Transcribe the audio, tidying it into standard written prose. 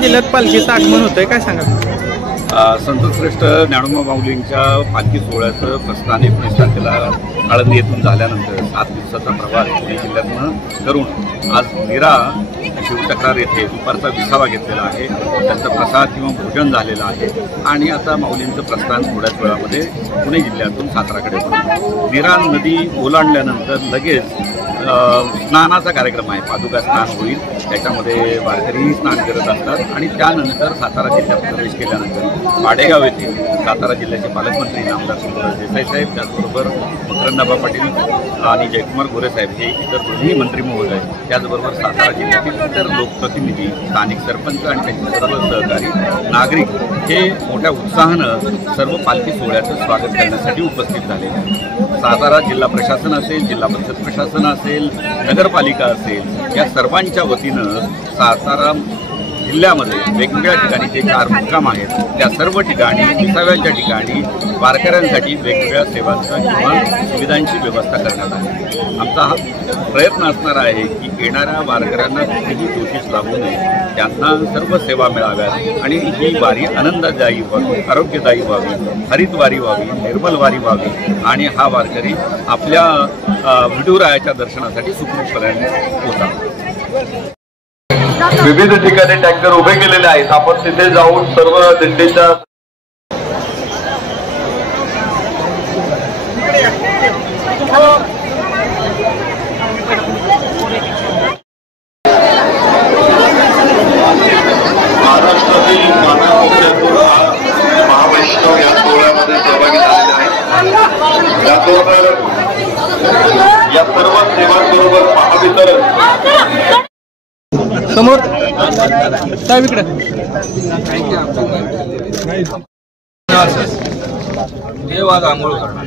जिल्ह्यात पालखीचं आगमन होतंय, काय सांगा? संतश्रेष्ठ ज्ञानोबा माऊलींच्या पालखी सोहळ्याचं प्रस्थान 19 तारखेला आळंदी येथून झाल्यानंतर 7 दिवसाचा प्रवास पुणे जिल्ह्यातून करून आज नीरा शिवतक्रार येथे दुपारचा विसावा घेतलेला आहे. त्यांचा प्रसाद किंवा भोजन झालेलं आहे आणि आता माऊलींचं प्रस्थान थोड्याच वेळामध्ये पुणे जिल्ह्यातून साताराकडे होतं. नीरा नदी ओलांडल्यानंतर लगेच स्नानाचा कार्यक्रम आहे. पादुका स्नान होईल, त्याच्यामध्ये वारकरीही स्नान करत असतात आणि त्यानंतर सातारा जिल्ह्यात प्रवेश केल्यानंतर पाडेगाव येथे सातारा जिल्ह्याचे पालकमंत्री नामदार सुंदरराज देसाई साहेब, त्याचबरोबर मकरंदाबा पाटील आणि जयकुमार गोरे साहेब हे इतर दोन्ही मंत्री महोदय, त्याचबरोबर सातारा जिल्ह्यातील इतर लोकप्रतिनिधी, स्थानिक सरपंच आणि त्यांचे सर्व सहकारी नागरिक हे मोठ्या उत्साहानं सर्व पालखी सोहळ्याचं स्वागत करण्यासाठी उपस्थित झाले. सातारा जिल्हा प्रशासन असेल, जिल्हा परिषद प्रशासन असेल, नगरपालिका असेल, या सर्वांच्या वतीनं सातारा जिल्ह्यामध्ये वेगवेगळ्या ठिकाणी जे 4 मुक्काम आहेत त्या सर्व ठिकाणी विसाव्याच्या ठिकाणी वारकऱ्यांसाठी वेगवेगळ्या सेवांचं किंवा सुविधांची व्यवस्था करण्यात आली. आमचा हा प्रयत्न असणार आहे की येणाऱ्या वारकऱ्यांना कुठेही दोषीस लागू नये, त्यांना सर्व सेवा मिळाव्यात आणि ही वारी आनंददायी व्हावी, आरोग्यदायी व्हावी, हरित वारी व्हावी, निर्मल वारी व्हावी आणि हा वारकरी आपल्या विठुरायाच्या दर्शनासाठी सुखरूपपणे पोहोचावा. विविध ठिकाणी टँकर उभे केलेले आहेत. आपण तिथे जाऊन सर्व दिंडीच्या महाराष्ट्रातील मानाकोट्यातून महावैष्णव या सोहळ्यामध्ये सहभागी झालेले आहेत. याबरोबर या सर्व सेवांबरोबर महावितरण समोर साहेब इकडे देव आज आंघोळ करणार.